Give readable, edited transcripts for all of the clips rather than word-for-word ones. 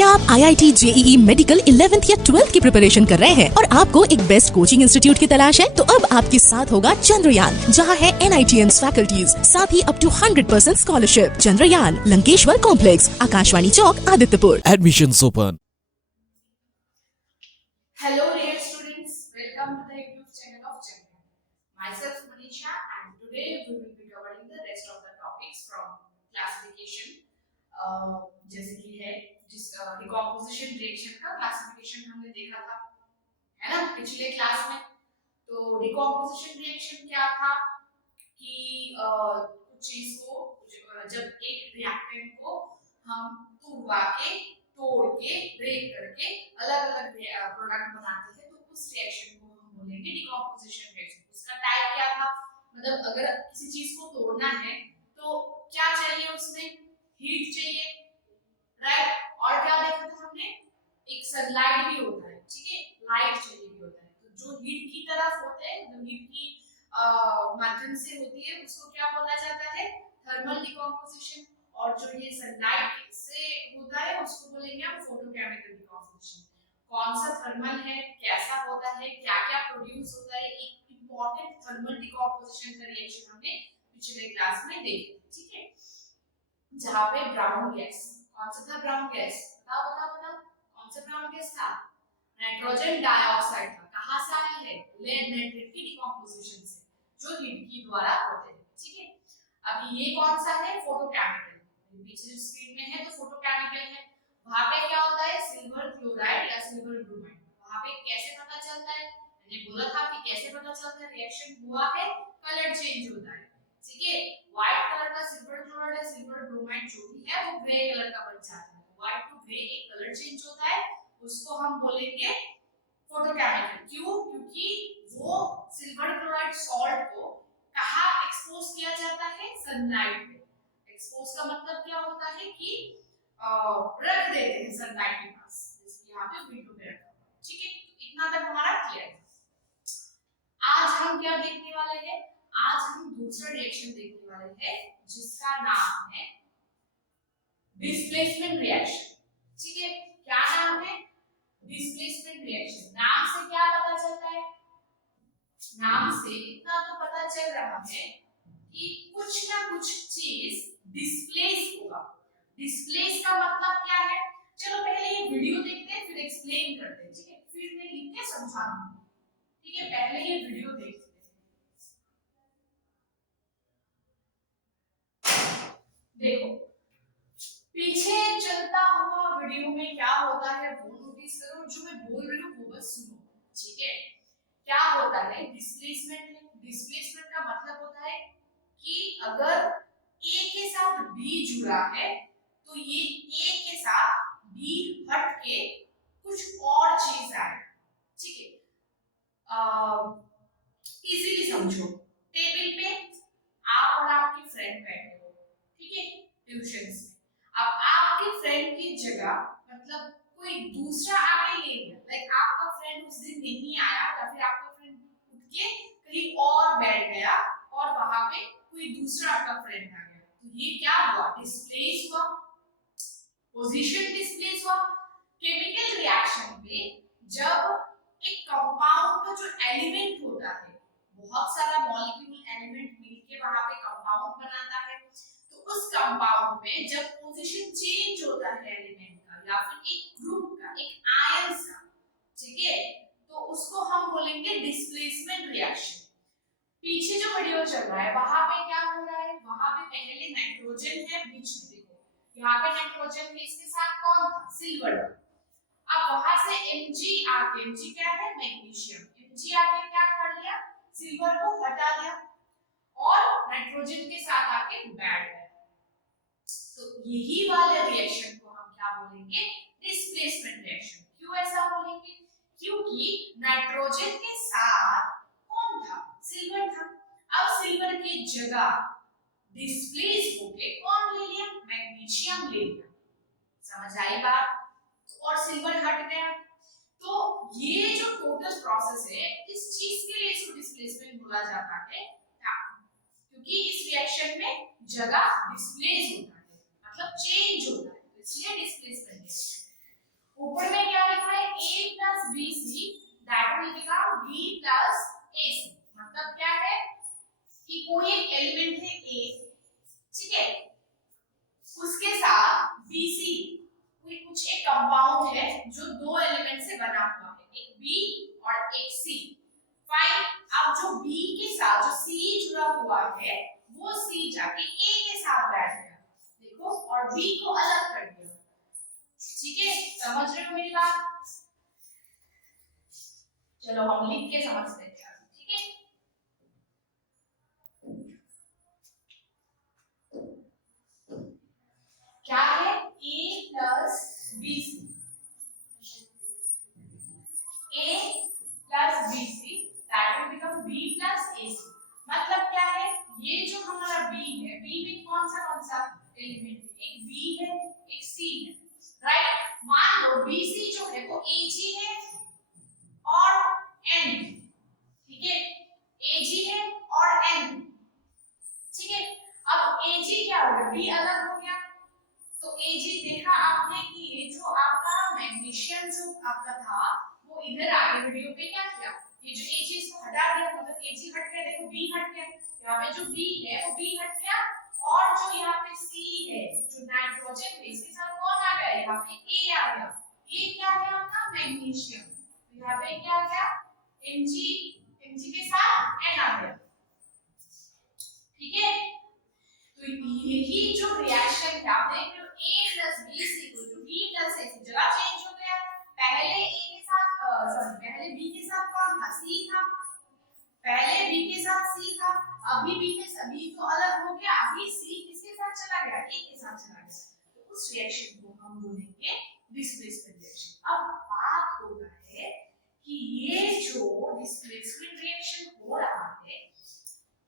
क्या आप IIT JEE medical 11th या 12th की प्रिपरेशन कर रहे हैं और आपको एक बेस्ट कोचिंग इंस्टीट्यूट की तलाश है? तो अब आपके साथ होगा चंद्रयान, जहां है NITN फैकल्टीज, साथ ही up to 100% scholarship. Chandrayaan, Lankeshwar complex, Akashvani Chowk, Adityapur. Admissions open. Hello dear students, welcome to the YouTube channel of Chandra. Myself Manisha and today we will be covering the rest of the topics from classification. जैसे कि है जिस decomposition reaction का classification हमने देखा था, है ना, पिछले क्लास में। तो डिकम्पोजिशन रिएक्शन क्या था कि कुछ चीज को जब एक रिएक्टेंट को हम तुड़वा के तोड़ के ब्रेक करके अलग अलग प्रोडक्ट बनाते हैं, तो उस रिएक्शन को हम बोलेंगे डिकम्पोजिशन रिएक्शन। उसका टाइप क्या था, मतलब अगर किसी चीज को तोड़ना है तो क्या चाहिए, उसमें हीट चाहिए, राइट। और क्या देखा था हमने, एक सनलाइट भी होता है, ठीक है, लाइट चाहिए भी होता है। तो जो हीट की तरफ होते हैं, जो हीट की माध्यम से होती है, उसको क्या बोला जाता है, थर्मल डिकम्पोजिशन। और जो ये सनलाइट से होता है उसको बोलेंगे हम फोटोकेमिकल डिकम्पोजिशन। कौन सा थर्मल है, कैसा होता है, क्या क्या प्रोड्यूस होता है, एक इंपॉर्टेंट थर्मल डिकम्पोजिशन का रिएक्शन हमने पिछले क्लास में देखी, ठीक है। जहां पे ब्राउन गैस, कौन सा था ब्राउन गैस, बताओ बताओ बताओ, कौन सा ब्राउन गैस था, नाइट्रोजन डाइऑक्साइड था। कहां से आया है, लेड नाइट्रेट की डिकम्पोजिशन से, जो हीट की द्वारा होते हैं, ठीक है। अब ये कौन सा है, फोटोकेमिकल, पीछे स्क्रीन में है तो फोटोकेमिकल है। वहां पे क्या होता है, सिल्वर क्लोराइड या सिल्वर ब्रोमाइड। वहां पे कैसे पता चलता है, मैंने बोला था कि कैसे पता चलता है, रिएक्शन हुआ है, कलर चेंज होता है, ठीक है। व्हाइट कलर का सिल्वर क्लोराइड या सिल्वर ब्रोमाइड जो भी है वो ग्रे कलर का बन जाता है। व्हाइट टू ग्रे एक कलर चेंज होता है, उसको हम बोलेंगे फोटोकेमिकल। क्यों, क्योंकि वो सिल्वर क्लोराइड सॉल्ट को कहाँ एक्सपोज किया जाता है, सनलाइट पे। एक्सपोज का मतलब क्या होता है कि रख देते हैं सनलाइट के पास, जैसे यहाँ पे विंडो पे रखा हुआ है, ठीक है। इतना तक हमारा क्लियर है। आज हम क्या देखने वाले हैं, आज हम दूसरा रिएक्शन देखने वाले हैं जिसका नाम है डिस्प्लेसमेंट रिएक्शन, ठीक है। क्या नाम है, डिस्प्लेसमेंट रिएक्शन। नाम से क्या पता चलता है, नाम से इतना तो पता चल रहा है कि कुछ ना कुछ चीज डिस्प्लेस होगा। डिस्प्लेस का मतलब क्या है, चलो पहले ये वीडियो देखते हैं फिर एक्सप्लेन करते हैं, ठीक है, फिर मैं लिख के समझाऊंगी, ठीक है। पहले ये वीडियो देखते हैं, देखो पीछे चलता हुआ वीडियो में क्या होता है वो नोटिस करो, जो मैं बोल रही हूँ वो बस सुनो, ठीक है। क्या होता है, डिस्प्लेसमेंट है। डिस्प्लेसमेंट का मतलब होता है कि अगर A के साथ B जुड़ा है तो ये A के साथ B हट के कुछ और चीज आए, ठीक है। इजीली समझो, टेबल पे आप और आपकी फ्रेंड बैठे हो, ठीक है, ट्यूशंस में। अब आपके फ्रेंड की जगह मतलब कोई दूसरा आके ले गया, लाइक आपका फ्रेंड उस दिन नहीं आया या फिर आपका फ्रेंड उठ के कहीं और बैठ गया और वहां पे कोई दूसरा आपका फ्रेंड आ गया, तो ये क्या हुआ, डिस्प्लेस हुआ, पोजीशन डिस्प्लेस हुआ। केमिकल रिएक्शन में जब एक कंपाउंड का जो एलिमेंट होता है, बहुत सारा मॉलिक्यूल एलिमेंट मिलके वहां पे कंपाउंड बनाता है, तो उस कंपाउंड में जब पोजीशन चेंज होता है एलिमेंट का या फिर एक ग्रुप का, एक आयंस का, ठीक है, तो उसको हम बोलेंगे डिस्प्लेसमेंट रिएक्शन। पीछे जो वीडियो चल रहा है वहां पे क्या हो रहा है, वहां पे पहले नाइट्रोजन है बीच में, देखो यहाँ पे नाइट्रोजन है, इसके साथ कौन था, सिल्वर। अब वहां से Mg आके, Mg क्या है, मैग्नीशियम, Mg आके क्या कर लिया, सिल्वर को हटा दिया और नाइट्रोजन के साथ आके बैठ गया। तो यही वाले रिएक्शन को हम क्या बोलेंगे, डिस्प्लेसमेंट रिएक्शन। क्यों ऐसा बोलेंगे, क्योंकि नाइट्रोजन के साथ कौन था, सिल्वर था। अब सिल्वर की जगह डिस्प्लेस होके कौन ले लिया, मैग्नीशियम ले लिया, समझ आई बात। और सिल्वर हट गया, तो ये जो टोटल प्रोसेस है, इस चीज के लिए इसको डिस्प्लेसमेंट बोला जाता है, क्योंकि इस रिएक्शन में जगह डिस्प्लेस होता है, मतलब चेंज होता है, इसलिए डिस्प्लेसमेंट है। कोई एक एलिमेंट है ए, ठीक है, उसके साथ बीसी कुछ एक कंपाउंड है जो दो एलिमेंट से बना हुआ है, एक बी और एक सी। फाइन, अब जो बी के साथ जो सी जुड़ा हुआ है वो सी जाके ए के साथ बैठ गया, देखो, और बी को अलग कर दिया। ठीक है, समझ रहे हो मेरी बात? चलो हम लिख के समझते हैं, ठीक है। क्या है? a plus B C, a plus B C that will become b plus ac। मतलब क्या है? ये जो हमारा b है, b में कौन सा एलिमेंट है? एक b है, एक c है, राइट। मान लो bc जो है वो ag है और n, ठीक है, ag है और n, ठीक है। अब ag क्या हो गया? b अलग हो गया, तो Ag देखा आपने कि ये जो आपका मैग्नीशियम जो आपका था वो इधर आगे वीडियो पे क्या किया, ये जो Ag इसको हटा दिया, मतलब Ag हट गया, देखो B हट गया, यहाँ पे जो B है वो B हट गया, और जो यहाँ पे C है जो नाइट्रोजन है इसके साथ कौन आ गया? यहाँ पे A आ गया। ये क्या है आपका? मैग्नीशियम। तो यहाँ पे क्या आ गया? Mg, Mg के साथ N आ गया, ठीक है। तो यही जो रिएक्शन है आप देख रहे हो, A plus B is equal to B plus AC, जगह चेंज हो गया। पहले A के साथ पहले B के साथ कौन था? C था, पहले B के साथ C था, अभी B तो अलग हो गया, अभी C किसके साथ चला गया? A के साथ चला गया। तो उस रिएक्शन को हम बोलेंगे डिस्प्लेसमेंट रिएक्शन। अब बात हो रहा है कि ये जो डिस्प्लेसमेंट रिएक्शन हो रहा है,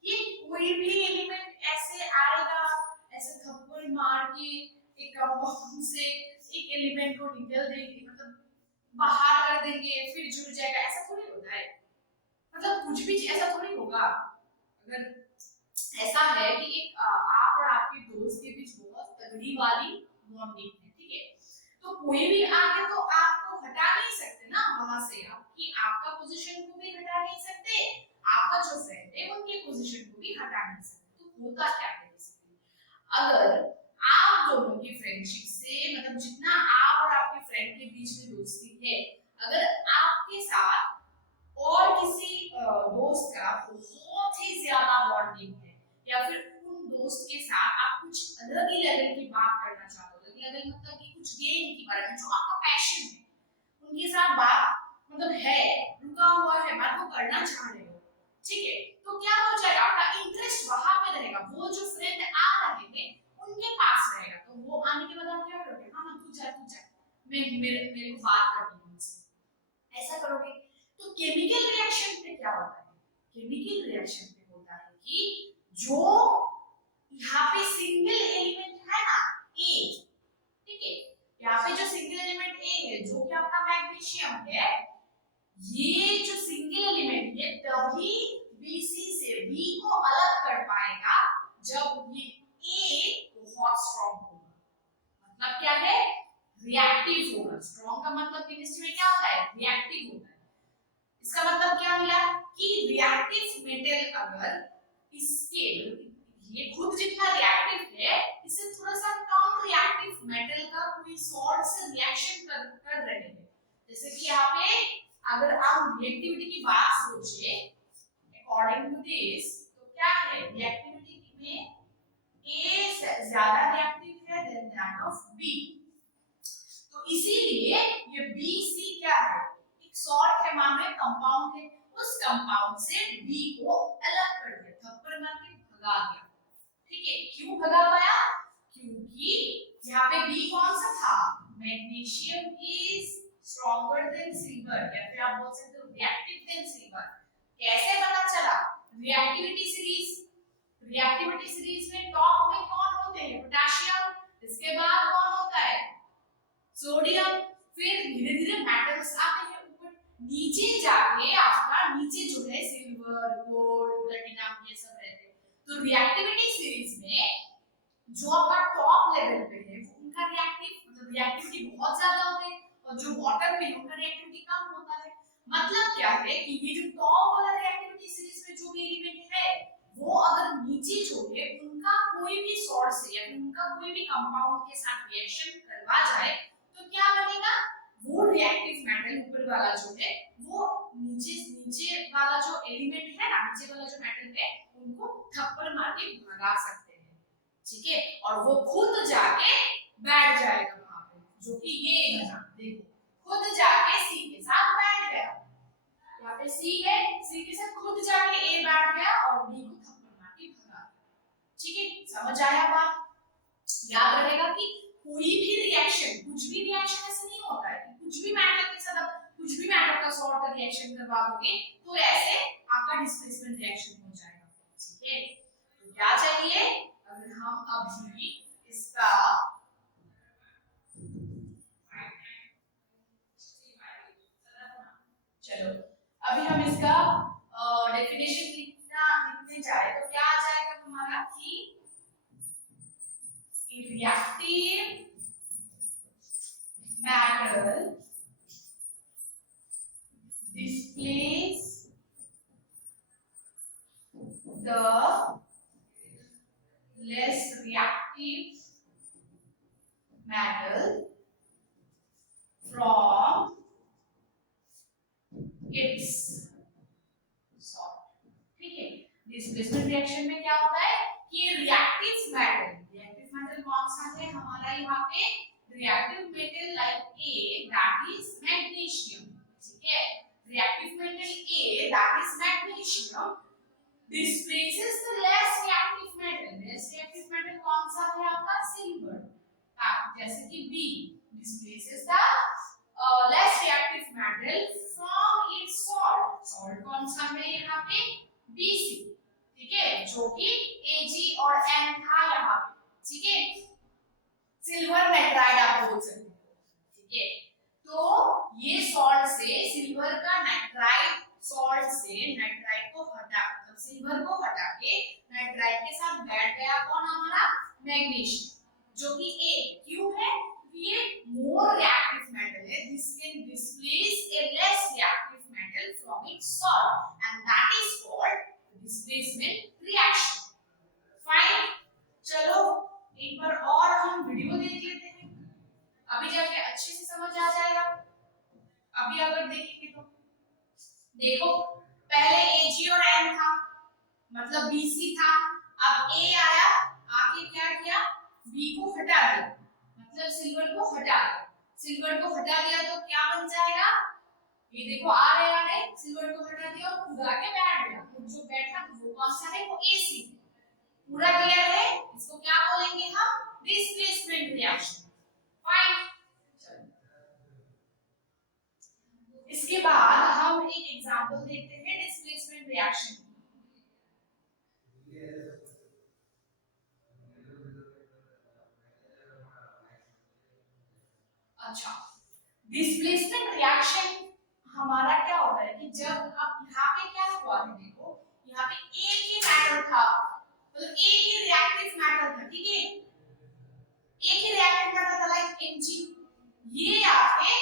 ये कोई भी एलिमेंट ऐसे आएगा, ऐसे थप्पड़ मार के एक कंपाउंड से एक एलिमेंट को निकल देंगे, मतलब बाहर कर देंगे, फिर जुड़ जाएगा, ऐसा थोड़ी होता है। मतलब कुछ भी ऐसा थोड़ी होगा। अगर ऐसा है कि एक आप और आपके दोस्त के बीच बहुत तगड़ी वाली बॉन्डिंग है, ठीक है, तो कोई भी आके तो आपको हटा नहीं सकते ना वहां से, आपका पोजीशन को भी हटा नहीं सकते, आपका जो फ्रेंड है उनके पोजीशन को भी हटा नहीं सकते। तो होता क्या है बेसिकली, अगर आप दोनों की फ्रेंडशिप से, मतलब जितना आप और आपके फ्रेंड के बीच में दोस्ती है, अगर आपके साथ और किसी दोस्त का बहुत ही ज्यादा बॉन्डिंग है, या फिर उन दोस्त के साथ आप कुछ अलग ही लेवल की बात करना चाहते हो, अलग लेवल मतलब कि कुछ गेम के बारे में जो आपका पैशन है, उनके साथ बात मतलब है, रुका हुआ है, बात को करना चाह रहे हो, ठीक है, तो क्या हो जाएगा? आपका इंटरेस्ट वहां पे रहेगा, वो जो फ्रेंड आ रहे हैं उनके पास रहेगा, तो वो आने के बाद आप क्या करोगे? हाँ तू जा, मेरे को बात करनी है उनसे, ऐसा करोगे। तो केमिकल रिएक्शन पे क्या होता है? केमिकल रिएक्शन पे होता है कि जो यहाँ पे सिंगल एलिमेंट है ना A, ठीक है, यहाँ पे जो सिंगल एलिमेंट A है जो कि आपका मैग्नीशियम है, ये जो सिंगल एलिमेंट है तभी BC से B को अलग कर पाएगा जब ये A बहुत स्ट्रांग होगा। मतलब क्या है? रिएक्टिव होगा। स्ट्रांग का मतलब केमिस्ट्री में क्या होता है? रिएक्टिव होता है। इसका मतलब क्या मिला कि रिएक्टिव मेटल अगर इसके, ये खुद जितना रिएक्टिव है, इससे थोड़ा सा कम रिएक्टिव मेटल का कोई सॉर्ट से रिएक्शन कर रहे हैं, जैसे कि यहाँ पे अगर आप रिएक्टिविटी की बात सोचे अकॉर्डिंग टू दिस, तो क्या है रिएक्टिविटी में A ज्यादा रिएक्टिव है देन दैट ऑफ B, तो इसीलिए ये BC क्या है? एक सॉल्ट है, मान लो कंपाउंड है, उस कंपाउंड से B को अलग कर दिया, थप्पड़ मार के भगा दिया, ठीक है। क्यों भगा पाया? क्योंकि यहाँ पे B कौन सा था? Magnesium is stronger than silver, या फिर आप बोल सकते हो रिएक्टिव देन सिल्वर। कैसे पता चला? रिएक्टिविटी सीरीज में टॉप में कौन होते हैं? पोटेशियम, इसके बाद कौन होता है? सोडियम, फिर धीरे धीरे मेटल्स आते हैं ऊपर, नीचे जाके आपका नीचे जो है सिल्वर, गोल्ड, प्लैटिनम, ये सब रहते हैं। तो रिएक्टिविटी सीरीज में जो आपका टॉप लेवल पे है उनका रिएक्टिविटी बहुत ज्यादा होते हैं, और जो बॉटम में उनका रिएक्टिविटी कम होता है। मतलब क्या है कि ये जो टॉप वाला रिएक्टिविटी सीरीज में जो भी एलिमेंट है वो अगर नीचे जो है उनका कोई भी सॉल्ट से या उनका कोई भी कंपाउंड के साथ रिएक्शन करवा जाए तो क्या बनेगा, वो रिएक्टिव मेटल ऊपर वाला जो है वो नीचे वाला जो एलिमेंट है ना, नीचे वाला जो मेटल है उनको थप्पड़ मार के भगा सकते हैं, ठीक है। और वो खुद जाके बैठ जाएगा वहां पे, जो कि ये बना, देखो खुद जाके सी के साथ बैठ गया, यहाँ पे सी है, सी के साथ खुद जाके ए बैठ गया और बी को थप्पड़ मार के भगा दिया, ठीक है। समझ आया बात? याद रहेगा कि कोई भी रिएक्शन, कुछ भी रिएक्शन ऐसे नहीं होता है कि कुछ भी मैटर के साथ कुछ भी मैटर का सॉल्ट का रिएक्शन करवा दोगे तो ऐसे आपका डिस्प्लेसमेंट रिएक्शन हो जाएगा, ठीक है। तो क्या चाहिए, अगर हम अभी इसका चलो अभी हम इसका डेफिनेशन लिखने जाए तो क्या आ जाएगा हमारा कि reactive matter displays the less reactive matter from its salt, ठीक है। डिस्प्लेसमेंट रिएक्शन में क्या होता है कि रिएक्टिव मेटल कौन सा है हमारा, यहाँ पे reactive metal like a that is magnesium, ठीक है। Reactive metal A that is magnesium displaces the less reactive metal, less reactive metal कौन सा है आपका, सिल्वर, हाँ जैसे कि B displaces the less reactive metal from its salt, salt कौन सा है यहाँ पे, Bc, ठीक है, जो कि Ag और N था यहाँ पे, ठीक है। सिल्वर नाइट्राइड आप बोल सकते हो, ठीक है। तो ये सॉल्ट से सिल्वर का नाइट्राइड, सॉल्ट से नाइट्राइड को हटा, मतलब सिल्वर को हटा के नाइट्राइड के साथ बैठ गया कौन हमारा, मैग्नीशियम, जो कि A क्यों है, ये मोर रिएक्टिव मेटल है, this can displace A less reactive metal from its salt and that is called displacement reaction, fine. चलो एक बार और हम वीडियो देख लेते हैं, अभी जाके अच्छे से समझ आ जाएगा। अभी अगर देखेंगे तो देखो पहले Ag और N था, मतलब Bc था, अब A आया, आके क्या किया, B को हटा दिया, मतलब सिल्वर को हटा दिया, सिल्वर को हटा दिया तो क्या बन जाएगा, ये देखो आ रहे सिल्वर को हटा दिया और खुद आके बैठ गया, तो जो बैठा वो कौन सा है, वो Ac, पूरा क्लियर है। इसको क्या बोलेंगे हम, डिस्प्लेसमेंट रिएक्शन, फाइन। इसके बाद हम एक एग्जांपल देखते हैं डिस्प्लेसमेंट रिएक्शन। अच्छा, डिस्प्लेसमेंट रिएक्शन हमारा क्या होता है कि जब आप यहाँ पे क्या हुआ है, देखो यहाँ पे एक ही मैटर था, मतलब एक ही रिएक्टिव मैटर था, ठीक है, एक ही रिएक्टिव मैटर था लाइक Mg, ये आके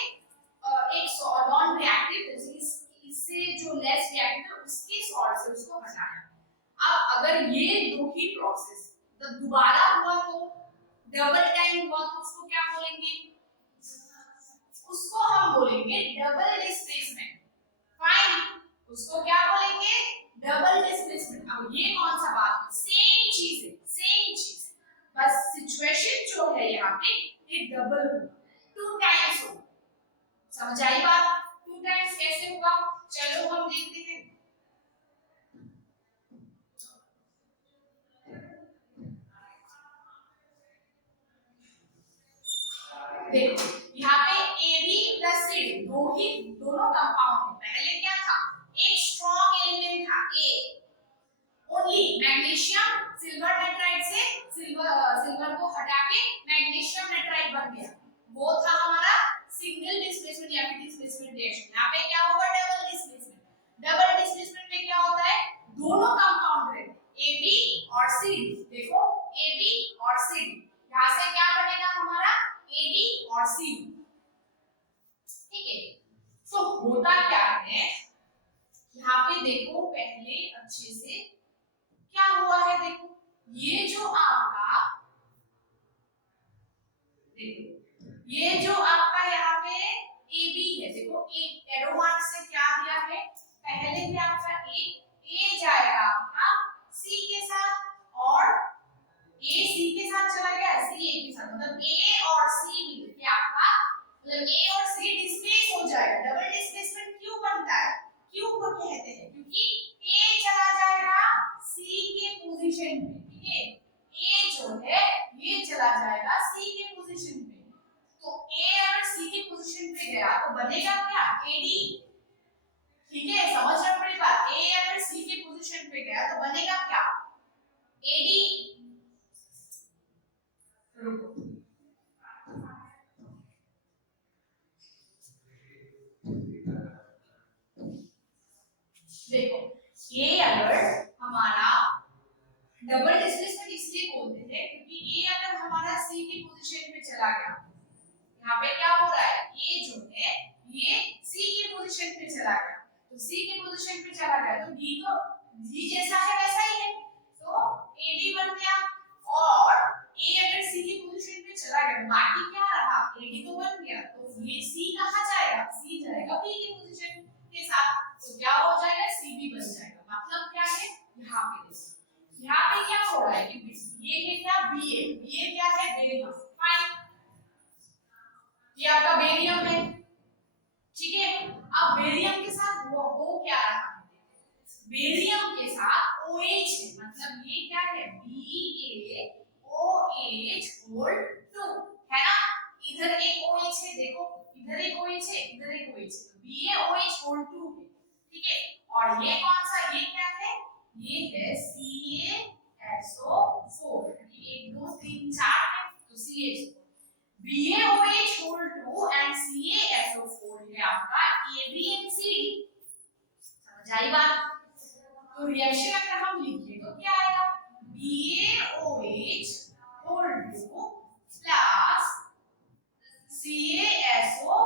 एक नॉन रिएक्टिव इससे जो लेस रिएक्टिव है उसके सॉल्ट से उसको हटाया। अब अगर ये दो ही प्रोसेस जब दोबारा हुआ तो डबल टाइम हुआ तो उसको क्या बोलेंगे, उसको हम बोलेंगे डबल डिस्प्लेसमेंट, फाइन, उसको क्या बोलेंगे, डबल डिस्प्लेसमेंट। अब ये कौन सा बात है, सेम चीज है, सेम चीज, बस सिचुएशन जो है यहाँ पे ये डबल हुआ, 2 टाइम्स हुआ, समझ आई बात, 2 टाइम्स कैसे हुआ, चलो हम देखते हैं। देखो यहाँ पे AB प्लस CD दोनों मतलब ए और सी डिस्प्लेस हो जाएगा। डबल डिस्प्लेसमेंट क्यों बनता है, क्यों को कहते हैं, क्योंकि ए चला जाएगा सी के पोजीशन पे, ठीक है, ए जो है ये चला जाएगा सी के पोजीशन पे। तो ए अगर सी के पोजीशन पे गया तो बनेगा क्या, एडी, ठीक है, समझ रहे हो मेरी बात। ए अगर सी के पोजीशन पे गया तो बनेगा क्या, एडी। रुको, देखो ये अगर हमारा डबल डिस्प्लेसमेंट इसलिए बोलते हैं क्योंकि ये अगर हमारा सी की पोजीशन पे चला गया, यहाँ पे क्या हो रहा है, ये जो है ये सी की पोजीशन पे चला गया, तो सी की पोजीशन पे चला गया तो डी तो डी जैसा है वैसा ही है, तो एडी बन गया। और ए अगर सी की पोजीशन पे चला गया बाकी क्या रहा, एडी तो बन गया, तो ये सी कहाँ जाएगा, सी जाएगा बी की पोजीशन के साथ, तो क्या हो जाएगा, सी बी बन जाएगा। मतलब क्या है, यहाँ पे देखो, यहाँ पे क्या हो रहा है कि ये है क्या, बी ए, बी ए क्या है, बेरियम, फाइन, ये आपका बेरियम है, ठीक है। अब बेरियम के साथ वो क्या रहा है, बेरियम के साथ OH है, मतलब ये क्या है, BaOH होल्ड 2 है ना, इधर एक OH है, देखो इधर एक OH है, इधर एक OH है, तो BaOH होल्ड 2 है, ठीक है। और ये कौन सा, ये क्या है, ये है CaSO4, 1 2 3 4 है, तो CaSO4, BaOH hold 2 and CaSO4 है आपका ABNCD, समझ आई बात। तो रिएक्शन अगर हम लिखें तो क्या आएगा, BaOH होल्ड 2 प्लस CaSO4,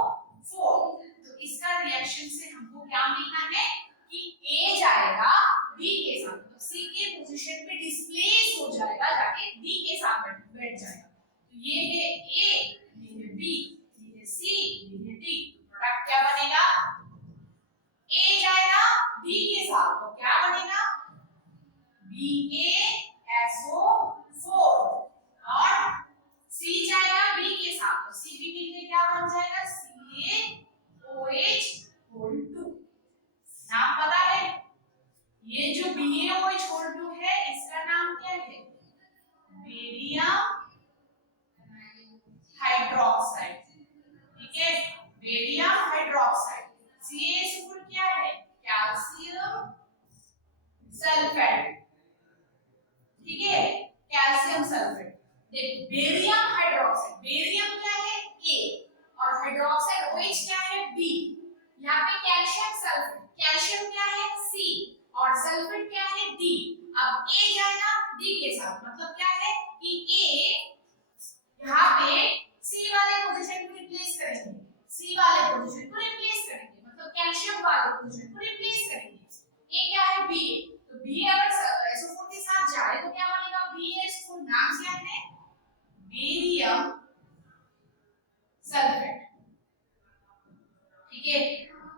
तो इसका रिएक्शन से हमको क्या मिलना है कि A जाएगा B के साथ, तो C के पोजीशन पे डिस्प्लेस हो जाएगा, जाके B के साथ बैठ जाएगा, तो ये है A, ये है B, ये है C, ये है D, प्रोडक्ट क्या बनेगा, A जाएगा B के साथ तो क्या बनेगा, BaSO4, और C जाएगा B के साथ तो C भी मिलके क्या बन जाएगा, CaOH होल्ड 2। नाम पता है, ये जो BaOH होल्ड 2 है इसका नाम क्या है, बेरियम हाइड्रोक्साइड, ठीक है, बेरियम हाइड्रोक्साइड। CaSO4 क्या है, कैल्शियम सल्फेट, ठीक है, कैल्शियम सल्फेट। देख बेरियम हाइड्रोक्साइड, बेरियम क्या है A और हाइड्रोक्साइड OH क्या है B, यहाँ पे कैल्शियम सल्फेट, कैल्शियम क्या है C और सल्फेट क्या है D। अब A जाएगा D के साथ, मतलब क्या है कि A यहाँ पे C वाले पोजीशन को रिप्लेस करेंगे, C वाले पोजीशन को रिप्लेस करेंगे, मतलब कैल्शियम वाले पोजीशन को रिप्लेस करेंगे। A क्या है B, तो B अगर SO4 के साथ जाए तो क्या बनेगा, BaSO4 नाम क्या है, बेरियम सल्फेट, ठीक है,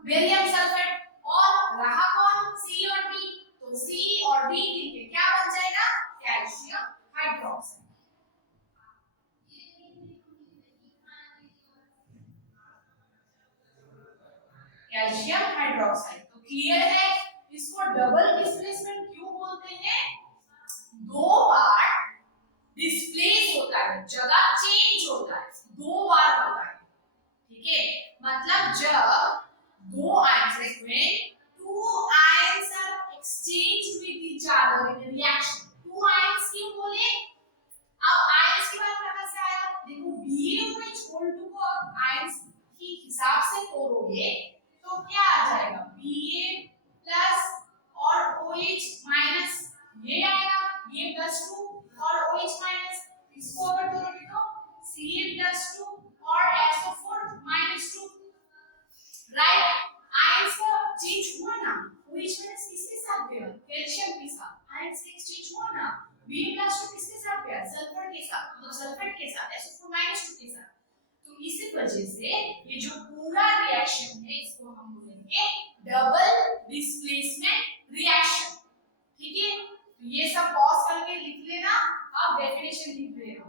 बेरियम सल्फेट। और रहा कौन, C और D, तो C और D मिलके क्या बन जाएगा, कैल्शियम हाइड्रोक्साइड। कैल्शियम हाइड्रोक्साइड, तो क्लियर है। इसको डबल डिस्प्लेसमेंट क्यों बोलते हैं, दो बार डिस्प्लेस होता है, जगह चेंज होता है, दो बार होता है, ठीक है, मतलब जब दो आयंस में two ions are exchanged with each other in reaction, two ions क्यों बोले, अब आयंस की बात कहां से आया, देखो BaOH होल्ड 2 को आयंस के हिसाब से तोड़ोगे तो क्या आ जाएगा, Ba प्लस और OH माइनस, ये आएगा, ये प्लस 2 और OH माइनस, इसको अगर तोड़ोगे तो Ca प्लस 2 और SO4 माइनस 2, राइट। आयंस का चेंज हुआ ना, OH माइनस किसके साथ गया, कैल्शियम के साथ, आयंस का एक्सचेंज हुआ ना, Ba प्लस 2 किसके साथ गया, सल्फर के साथ, मतलब सल्फेट के साथ, SO4 माइनस 2 के साथ। तो इसी वजह से ये जो पूरा रिएक्शन है इसको हम बोलेंगे डबल डिस्प्लेसमेंट रिएक्शन, ठीक है। तो ये सब पॉज करके लिख लेना, अब डेफिनेशन लिख लेना।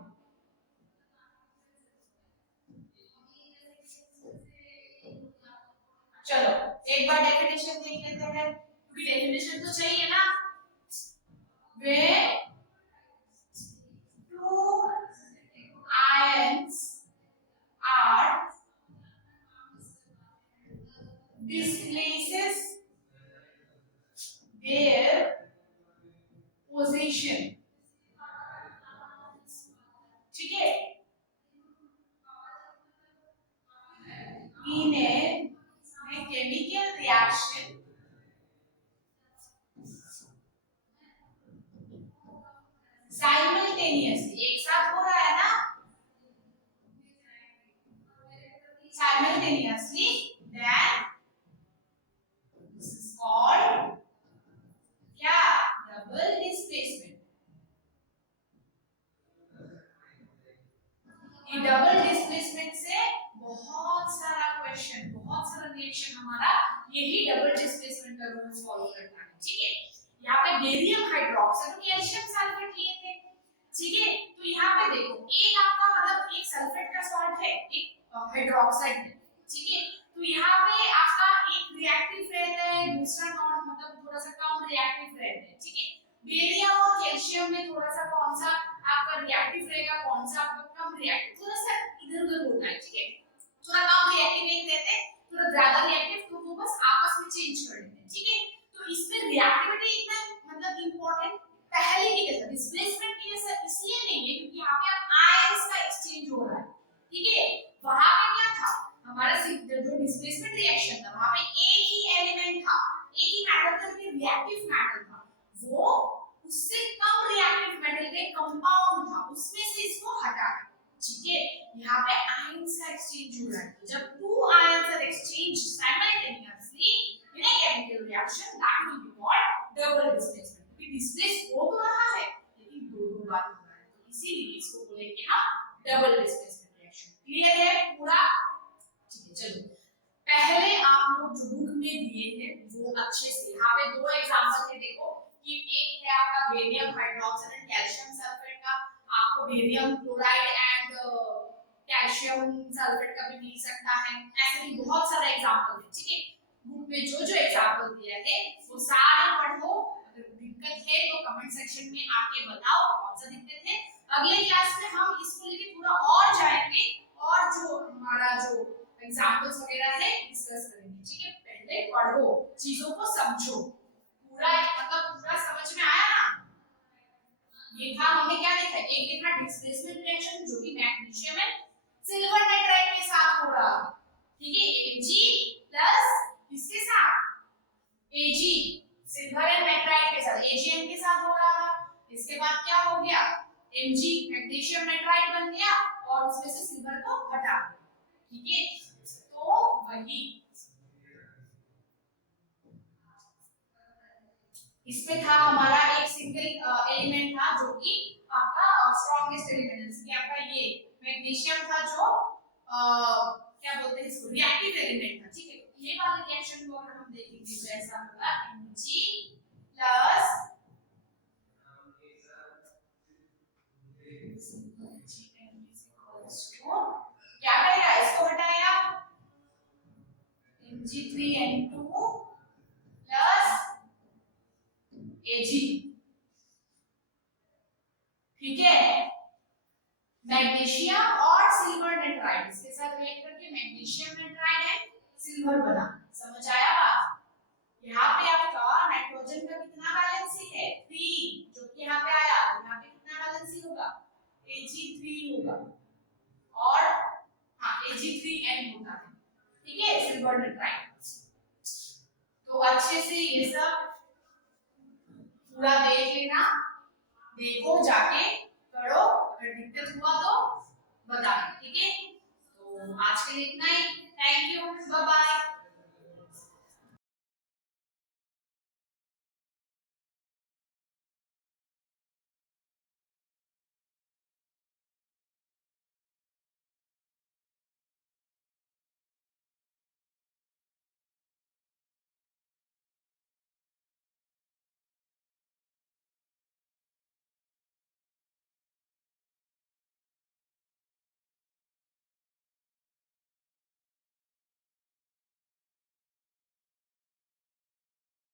चलो एक बार डेफिनेशन देख लेते हैं, क्योंकि डेफिनेशन तो चाहिए ना। Where two ions are displaces their position, ठीक है, in a chemical reaction simultaneously, एक साथ हो रहा है ना, simultaneously, then this is called क्या, डबल डिस्प्लेसमेंट। ये डबल डिस्प्लेसमेंट से बहुत सारा क्वेश्चन, बहुत सारा रिएक्शन हमारा यही डबल डिस्प्लेसमेंट का रूल फॉलो करता है, ठीक है। यहाँ पे बेरियम हाइड्रोक्साइड और कैल्शियम सल्फेट लिए थे, ठीक है। तो यहाँ पे देखो एक आपका मतलब एक सल्फेट का सॉल्ट है, एक हाइड्रोक्साइड है, ठीक है। तो यहाँ पे आपका एक रिएक्टिव रहता है, दूसरा नॉन मतलब थोड़ा सा कम रिएक्टिव रहता है, ठीक है। बेरियम और कैल्शियम में थोड़ा सा कौन सा आपका रिएक्टिव रहेगा, कौन सा आपका कम रिएक्टिव, थोड़ा सा इधर-उधर होता है, ठीक है। थोड़ा कम रिएक्टिव एक रहते हैं, थोड़ा ज्यादा रिएक्टिव, तो वो बस आपस में चेंज कर देते हैं, ठीक है। तो इसमें रिएक्टिविटी इतना मतलब इंपॉर्टेंट पहले की जैसा डिस्प्लेसमेंट की जैसा इसलिए नहीं है क्योंकि यहाँ पे अब आयंस का एक्सचेंज हो रहा है, ठीक है। वहां पे क्या था हमारा जो डिस्प्लेसमेंट रिएक्शन था, वहां पे एक ही एलिमेंट था, एक ही मैटर था, जो रिएक्टिव मैटर था, वो उससे कम रिएक्टिव मेटल का कंपाउंड था, उसमें से इसको हटा दिया, ठीक है। यहाँ पे आयंस का एक्सचेंज हो रहा है, तो जब two ions are exchange simultaneously in a chemical reaction, that will be called double displacement. Displace हो तो रहा है लेकिन दो बार हो रहा है, तो इसीलिए इसको बोलेंगे हम डबल डिस्प्लेसमेंट रिएक्शन। क्लियर है पूरा, ठीक है। चलो पहले आप लोग जो बुक में दिए थे वो अच्छे से, यहाँ पे दो एग्जांपल थे, देखो कि एक है आपका barium hydroxide and calcium sulphate का, आपको barium chloride and calcium sulphate का भी मिल सकता है, ऐसे भी बहुत सारे एग्जांपल है, ठीक है। बुक में जो जो एग्जांपल दिया है वो सारे पढ़ो, दिक्कत है तो कमेंट सेक्शन में आके बताओ कौन सा दिक्कत है। अगले क्लास में हम इसको लेके पूरा और जाएंगे और जो हमारा जो एग्जांपल्स वगैरह है डिस्कस करेंगे, ठीक है। पहले पढ़ो, चीजों को समझो, पूरा मतलब पूरा समझ में आया ना। ये था हमने क्या देखा, एक देखा डिस्प्लेसमेंट रिएक्शन जो कि मैग्नीशियम एंड सिल्वर नाइट्राइड के साथ हो रहा, ठीक है। Ag प्लस इसके साथ Ag सिल्वर एंड नाइट्राइड के साथ AgN के साथ हो रहा था, इसके बाद क्या हो गया Mg मैग्नीशियम नाइट्राइड बन गया और उसमें से सिल्वर को हटा दिया, ठीक है। तो वही इसमें था हमारा एक सिंगल एलिमेंट था जो कि आपका स्ट्रॉन्गेस्ट एलिमेंट है, जैसे आपका ये मैग्नीशियम था जो क्या बोलते हैं इसको रिएक्टिव एलिमेंट था, ठीक है। ये वाला रिएक्शन को अगर हम देखेंगे तो ऐसा होगा Mg प्लस क्या करेगा, इसको हटाएगा Mg3N2 प्लस Ag, ठीक है। मैग्नीशियम और सिल्वर नाइट्राइड इसके साथ रिएक्ट करके मैग्नीशियम नाइट्राइड एंड सिल्वर बना, समझ आया बात। यहाँ पे आपका नाइट्रोजन का कितना वैलेंसी है 3, जो कि यहाँ पे आया, यहाँ पे कितना वैलेंसी होगा Ag3 होगा और हाँ Ag3N होता है, ठीक है, सिल्वर नाइट्राइड। तो अच्छे से ये सब पूरा देख लेना, देखो जाके करो, अगर दिक्कत हुआ तो बताना, ठीक है। तो आज के लिए इतना ही, थैंक यू।